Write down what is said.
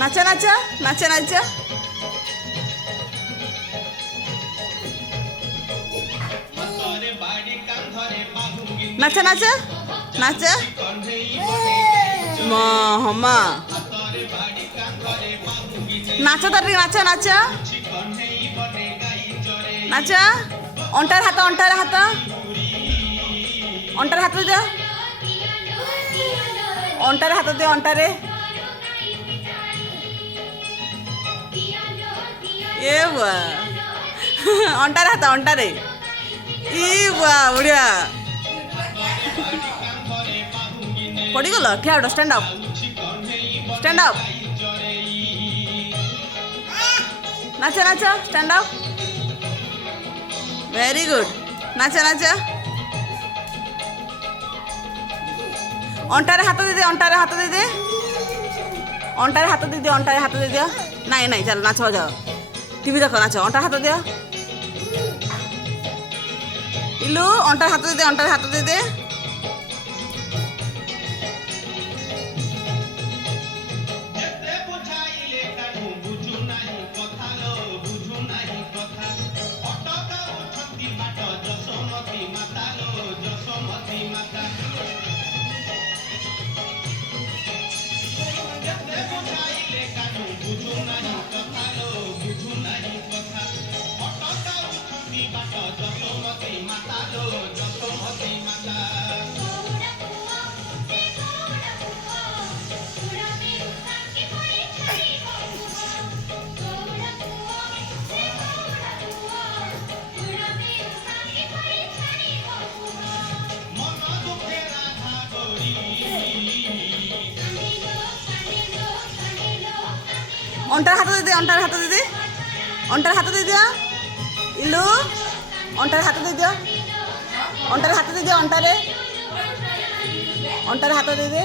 নাচা নাচা নাচা নাচা নাচা নাচা নাচা মা নাচা তাড়াতাড়ি নাচা নাচা নাচা অন্টার হাত অন্টার হাত অন্টার হাত দে অন্টারে হাত দে অন্টারে এ বা অন্টারে হাত অন্টারে ই বা বড়িয়া পড়িগল ঠিয়া উঠ স্ট্যান্ড আপ স্ট্যান্ড আপ নাচা নাচা স্ট্যান্ড আপ ভেরি গুড নাচা নাচা অন্টারে হাত দিদি অন্টারে হাত দিদি অন্টারে হাত দিদি অন্টারে হাত দিয়ে দিও নাই নাই চলো নাচ যাও টিভি দেখো নাচো অন্টার হাত দিও ইলু অন্টার হাত দিদি অন্টার হাত দিদি অন্টার হাত দিদি অন্টার হাত দিদি অন্টার হাত দিয়ে দিও ইলু অন্টার হাত দিয়ে দিও অন্টার হাত দিয়ে দিও অন্টারে হাত দিয়ে দে